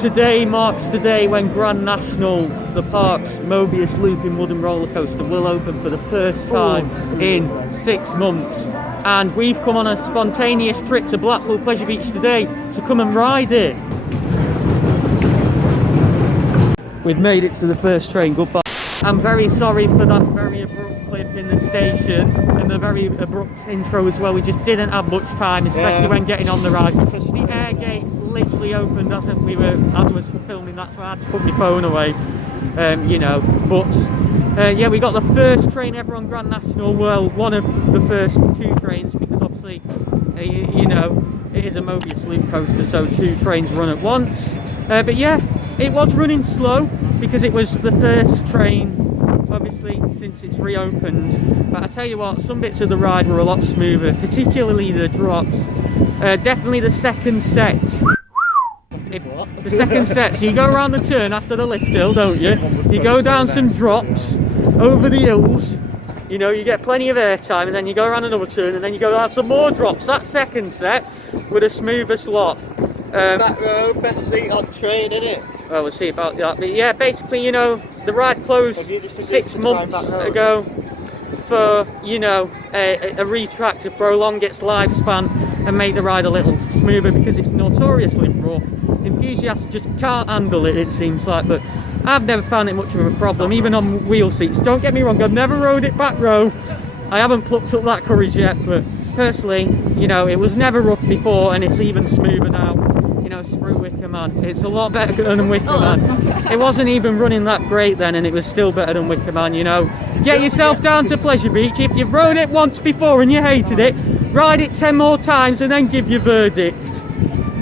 Today marks the day when Grand National, the park's Mobius looping wooden roller coaster, will open for the first time in 6 months. And we've come on a spontaneous trip to Blackpool Pleasure Beach today to come and ride it. We've made it to the first train, goodbye. I'm very sorry for that very abrupt clip in the station and the very abrupt intro as well. We just didn't have much time, especially when getting on the ride. The air gates literally opened as I was filming, that's why I had to put my phone away, you know. But yeah, we got the first train ever on Grand National. Well, one of the first 2 trains, because obviously, you know, it is a Mobius loop coaster, so 2 trains run at once. But yeah, it was running slow because it was the first train, obviously, since it's reopened. But I tell you what, some bits of the ride were a lot smoother, particularly the drops. Definitely the second set. The second set, so you go around the turn after the lift hill, don't you? You go down some drops over the hills, you know, you get plenty of airtime, and then you go around another turn, and then you go down some more drops. That second set were the smoothest lot. Back row, best seat on train, innit? Well, we'll see about that. But yeah, basically, you know, the ride closed 6 months ago for, you know, a retrack to prolong its lifespan and make the ride a little smoother because it's notoriously rough. Enthusiasts just can't handle it, it seems like, but I've never found it much of a problem, even on wheel seats. Don't get me wrong, I've never rode it back row. I haven't plucked up that courage yet, but personally, you know, it was never rough before and it's even smoother now. You know, screw Wicker Man. It's a lot better than Wicker Man. It wasn't even running that great then and it was still better than Wicker Man, you know. Get yourself down to Pleasure Beach. If you've rode it once before and you hated it, ride it 10 more times and then give your verdict.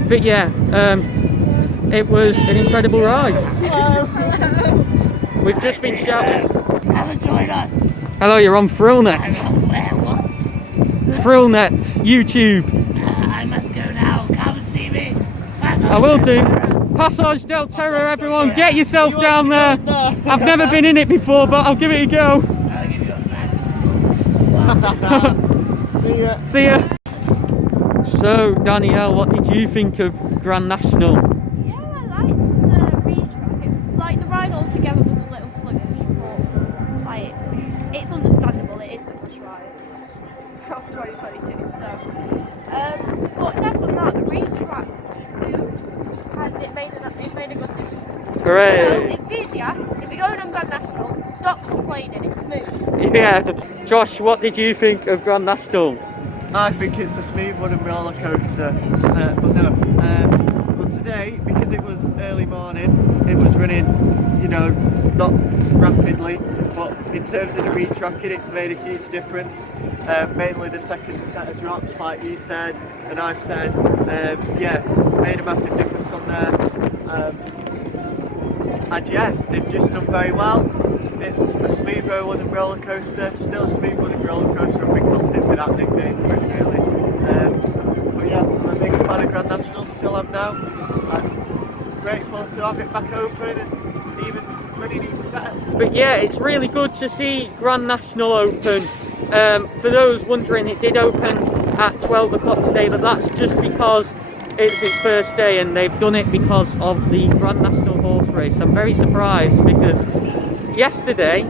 But yeah, it was an incredible ride. Hello. We've just been shouting. Come and join us. Hello, you're on Frillnet. Where, what? Frillnet, YouTube. I must go now. Come and see me. I will do. Passage del Terra, everyone. Get yourself down there. I've never been in it before, but I'll give it a go. I'll give you a flat. See ya. See ya. So, Danielle, what did you think of Grand National? Yeah, I liked the retrack. Like, the ride altogether was a little sluggish, but like, it's understandable. It is the first ride of 2022, so. But aside from that, the retrack was smooth, and it made a good difference. Hooray! So, enthusiasts, if you're going on Grand National, stop complaining. It's smooth. Yeah. Josh, what did you think of Grand National? I think it's a smooth wooden roller coaster, but no. But today, because it was early morning, it was running, you know, not rapidly, but in terms of the retracking, it's made a huge difference. Mainly the second set of drops, like you said, and I've said, yeah, made a massive difference on there. And yeah, they've just done very well. It's a smooth wooden roller coaster, still a smooth wooden roller coaster. I think I'll stick with that nickname for it, really. But yeah, I'm a big fan of Grand National, still am now. I'm grateful to have it back open and even running even better. But yeah, it's really good to see Grand National open. For those wondering, it did open at 12 o'clock today, but that's just because it's its first day and they've done it because of the Grand National horse race. I'm very surprised because yesterday,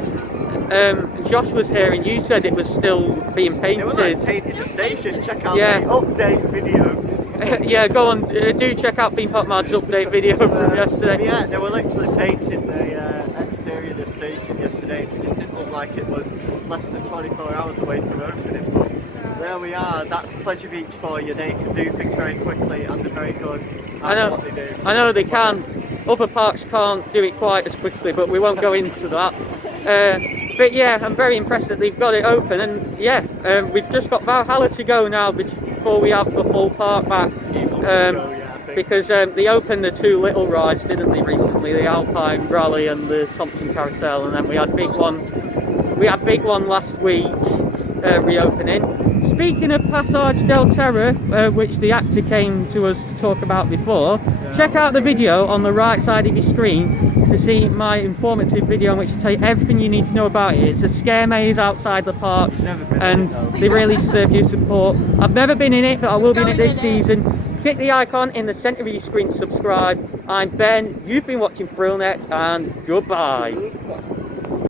Josh was here and you said it was still being painted. They were like painting the station. Check out Yeah. the update video. Yeah, go on, do check out Theme Park Mad's update video from yesterday. Yeah, they were literally painting the exterior of the station yesterday. It just didn't look like it was less than 24 hours away from opening. But there we are, that's Pleasure Beach for you. They can do things very quickly and they're very good at what they do. I know they can. Other parks can't do it quite as quickly, but we won't go into that. But yeah, I'm very impressed that they've got it open, and yeah, we've just got Valhalla to go now before we have the full park back. Because they opened the 2 little rides, didn't they, recently? The Alpine Rally and the Thompson Carousel, and then we had big one last week reopening. Speaking of Passage del Terra, which the actor came to us to talk about before, check out the video on the right side of your screen to see my informative video in which I tell you everything you need to know about it. It's a scare maze outside the park and they really deserve your support. I've never been in it, but I will be in it this season. Hit the icon in the centre of your screen to subscribe. I'm Ben, you've been watching ThrillNet, and goodbye.